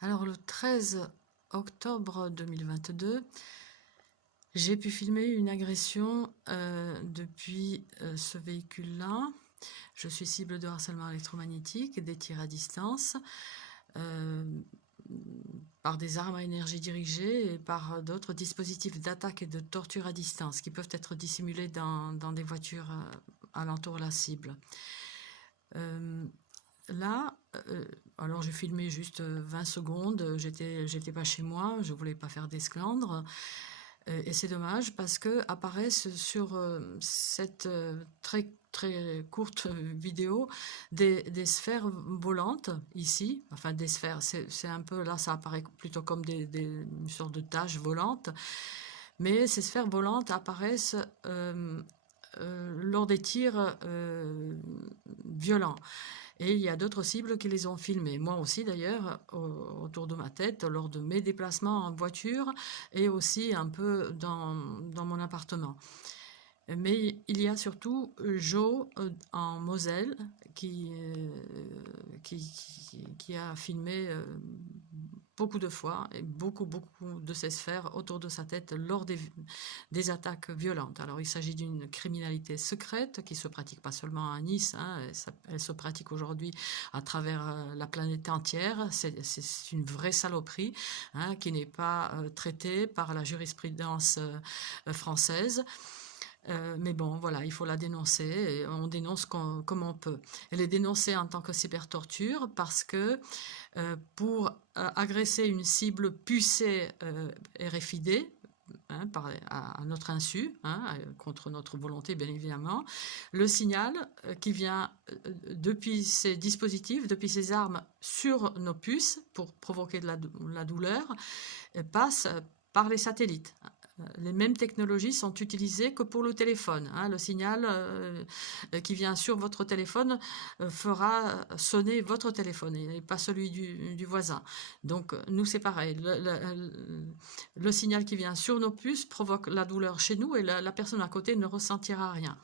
Alors le 13 octobre 2022, j'ai pu filmer une agression depuis ce véhicule-là. Je suis cible de harcèlement électromagnétique, des tirs à distance, euh, par des armes à énergie dirigée et par d'autres dispositifs d'attaque et de torture à distance qui peuvent être dissimulés dans des voitures alentour de la cible. Là, alors j'ai filmé juste 20 secondes, j'étais pas chez moi, je voulais pas faire d'esclandre. Et c'est dommage parce que apparaissent sur cette très courte vidéo des sphères volantes ici, enfin des sphères, c'est un peu là, ça apparaît plutôt comme une sorte de taches volantes, mais ces sphères volantes apparaissent lors des tirs violents. Et il y a d'autres cibles qui les ont filmées. Moi aussi d'ailleurs, autour de ma tête, lors de mes déplacements en voiture et aussi un peu dans mon appartement. Mais il y a surtout Joe en Moselle qui a filmé beaucoup de fois et beaucoup de ces sphères autour de sa tête lors des attaques violentes. Alors il s'agit d'une criminalité secrète qui se pratique pas seulement à Nice, hein, elle se pratique aujourd'hui à travers la planète entière. C'est une vraie saloperie, hein, qui n'est pas traitée par la jurisprudence française. Mais bon, voilà, il faut la dénoncer et on dénonce comme on peut. Elle est dénoncée en tant que cybertorture parce que pour agresser une cible pucée RFID, hein, à notre insu, hein, contre notre volonté bien évidemment, le signal qui vient depuis ces dispositifs, depuis ces armes sur nos puces pour provoquer de la douleur, passe par les satellites. Les mêmes technologies sont utilisées que pour le téléphone, hein. Le signal qui vient sur votre téléphone fera sonner votre téléphone et pas celui du voisin. Donc nous c'est pareil, le signal qui vient sur nos puces provoque la douleur chez nous et la personne à côté ne ressentira rien.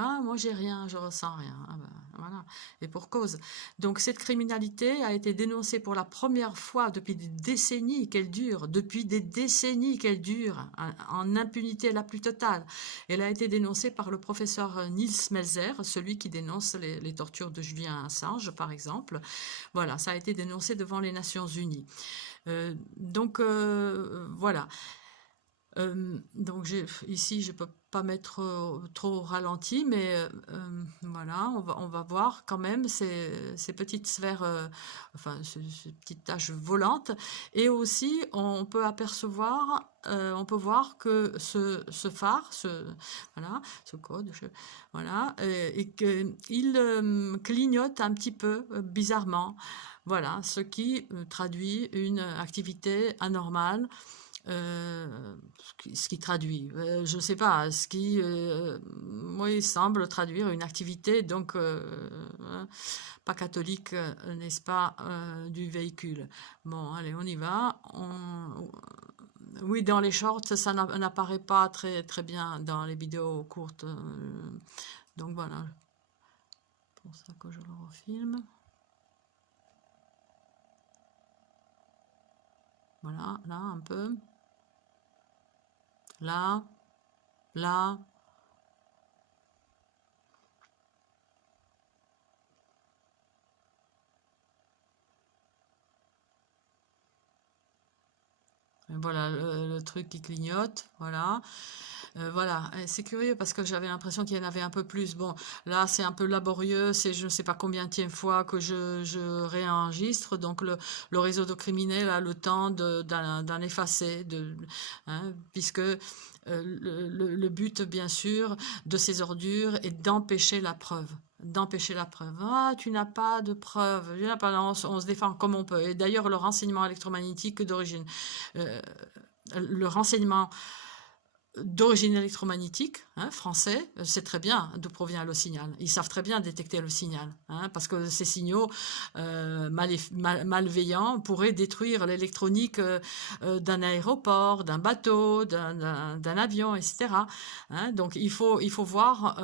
Ah, moi j'ai rien, je ressens rien. Ah ben, voilà. Et pour cause. Donc cette criminalité a été dénoncée pour la première fois depuis des décennies qu'elle dure, en impunité la plus totale. Elle a été dénoncée par le professeur Nils Melzer, celui qui dénonce les tortures de Julian Assange, par exemple. Voilà, ça a été dénoncé devant les Nations Unies. Voilà. Donc ici, je peux pas mettre trop ralenti, mais voilà, on va voir quand même ces petites sphères, enfin ces petites taches volantes, et aussi on peut apercevoir, on peut voir que ce phare, voilà, ce code, voilà, et qu'il clignote un petit peu bizarrement, voilà, ce qui traduit une activité anormale. Ce qui traduit, je ne sais pas, ce qui, oui, semble traduire une activité, donc pas catholique, n'est-ce pas, du véhicule. Bon, allez, on y va. Oui, dans les shorts, ça n'apparaît pas très bien dans les vidéos courtes. Donc voilà, c'est pour ça que je le refilme. Voilà, là, un peu. Là, là. Voilà le truc qui clignote, voilà. Voilà, c'est curieux parce que j'avais l'impression qu'il y en avait un peu plus. Bon, là c'est un peu laborieux, c'est je ne sais pas combienième fois que je réenregistre, donc le réseau de criminels a le temps d'en effacer, hein, puisque le but bien sûr de ces ordures est d'empêcher la preuve. Ah, tu n'as pas de preuve, on se défend comme on peut. Et d'ailleurs, le renseignement électromagnétique d'origine, le renseignement d'origine électromagnétique, hein, français, sait très bien d'où provient le signal. Ils savent très bien détecter le signal, hein, parce que ces signaux malveillants pourraient détruire l'électronique d'un aéroport, d'un bateau, d'un avion, etc. Hein, donc il faut voir,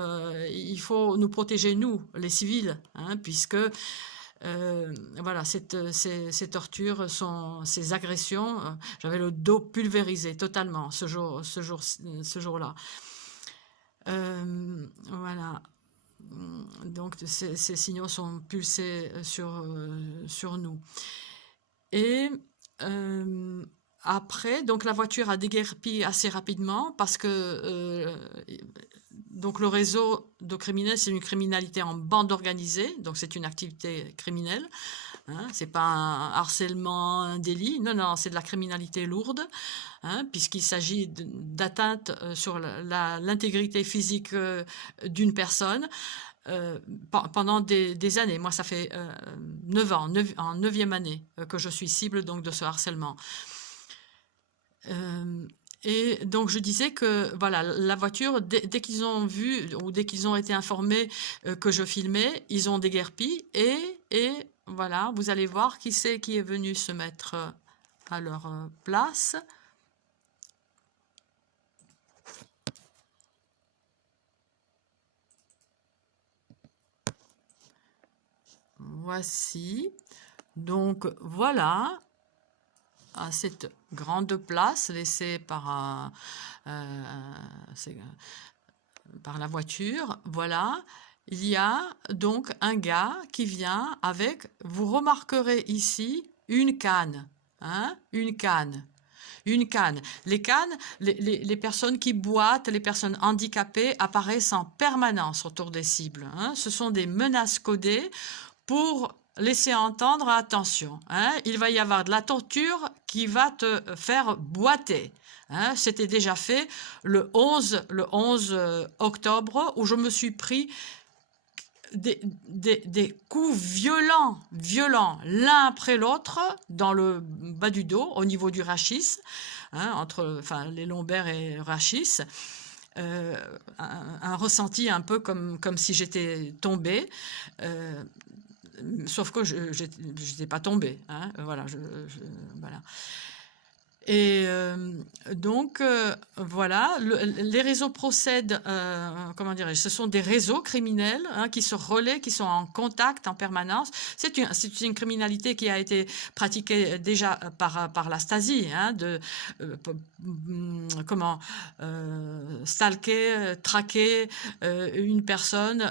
il faut nous protéger, nous, les civils, hein, puisque Voilà, ces tortures, ces agressions, j'avais le dos pulvérisé totalement ce jour-là. Voilà. Donc ces signaux sont pulsés sur nous. Et après, donc la voiture a déguerpi assez rapidement parce que donc le réseau de criminels, c'est une criminalité en bande organisée, donc c'est une activité criminelle. Hein, c'est pas un harcèlement, un délit, non, non, c'est de la criminalité lourde, hein, puisqu'il s'agit d'atteinte sur l'intégrité physique d'une personne pendant des années. Moi, ça fait 9 ans, en 9e année que je suis cible donc, de ce harcèlement. Et donc je disais que voilà, la voiture, dès qu'ils ont vu ou dès qu'ils ont été informés que je filmais, ils ont déguerpi et voilà, vous allez voir qui c'est qui est venu se mettre à leur place. Voici. Donc voilà, à cette grande place laissée par la voiture, voilà, il y a donc un gars qui vient avec, vous remarquerez ici, une canne, hein, une canne. Une canne. Les cannes, les personnes qui boitent, les personnes handicapées apparaissent en permanence autour des cibles. Hein. Ce sont des menaces codées pour laisser entendre, attention, hein, il va y avoir de la torture qui va te faire boiter. Hein. C'était déjà fait le 11 octobre où je me suis pris des coups violents, l'un après l'autre, dans le bas du dos, au niveau du rachis, hein, entre les lombaires et le rachis. Un ressenti un peu comme si j'étais tombée. Sauf que je n'étais pas tombée. Hein, voilà, voilà. Et donc, voilà, les réseaux procèdent, comment dirais-je, ce sont des réseaux criminels hein, qui se relaient, qui sont en contact en permanence. C'est une criminalité qui a été pratiquée déjà par la Stasi, hein, de stalker, traquer une personne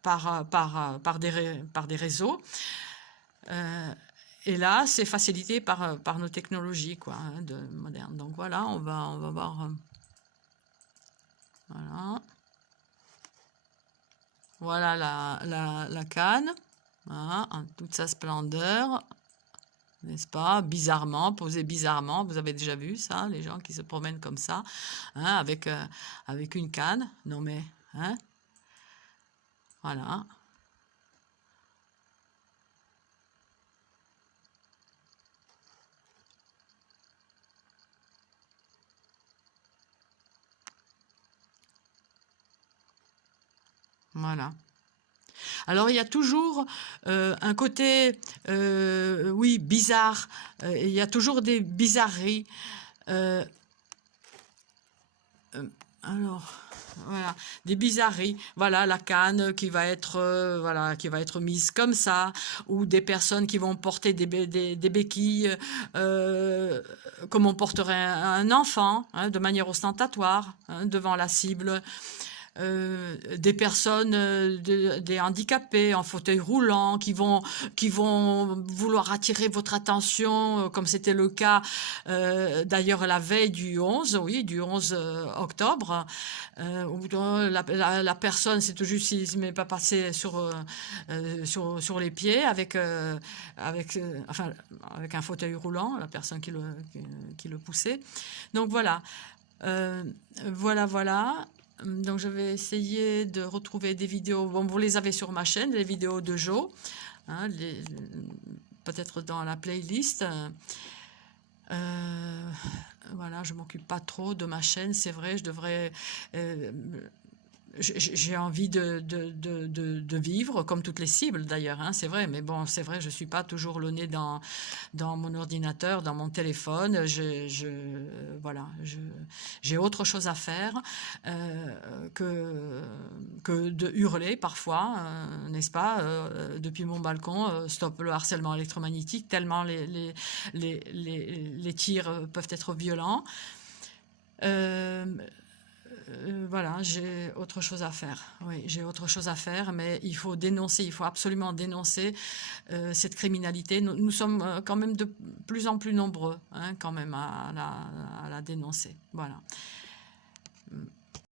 par des réseaux. Et là, c'est facilité par nos technologies quoi, hein, modernes. Donc voilà, on va voir. Voilà. Voilà la canne, voilà, en toute sa splendeur, n'est-ce pas? Bizarrement, posée bizarrement. Vous avez déjà vu ça, les gens qui se promènent comme ça, hein, avec une canne. Non mais, hein? Voilà. Voilà. Alors, il y a toujours un côté, oui, bizarre. Il y a toujours des bizarreries. Alors, voilà, des bizarreries. Voilà, la canne qui va être, voilà, qui va être mise comme ça, ou des personnes qui vont porter des béquilles comme on porterait un enfant, hein, de manière ostentatoire, hein, devant la cible. Des personnes, des handicapés en fauteuil roulant qui vont vouloir attirer votre attention, comme c'était le cas d'ailleurs la veille du 11 octobre, où la personne c'est tout juste il ne m'est pas passé sur les pieds avec un fauteuil roulant, la personne qui le poussait. Donc voilà. Voilà. Donc je vais essayer de retrouver des vidéos. Bon, vous les avez sur ma chaîne, les vidéos de Jo, hein, peut-être dans la playlist. Voilà, je m'occupe pas trop de ma chaîne, c'est vrai, je devrais j'ai envie de vivre, comme toutes les cibles d'ailleurs, hein, c'est vrai, mais bon, c'est vrai, je ne suis pas toujours le nez dans mon ordinateur, dans mon téléphone, voilà, j'ai autre chose à faire que de hurler parfois, n'est-ce pas, depuis mon balcon, stop le harcèlement électromagnétique, tellement les tirs peuvent être violents. Euh, voilà, j'ai autre chose à faire. Oui, j'ai autre chose à faire, mais il faut dénoncer, il faut absolument dénoncer cette criminalité. Nous sommes quand même de plus en plus nombreux, hein, quand même, à la dénoncer. Voilà.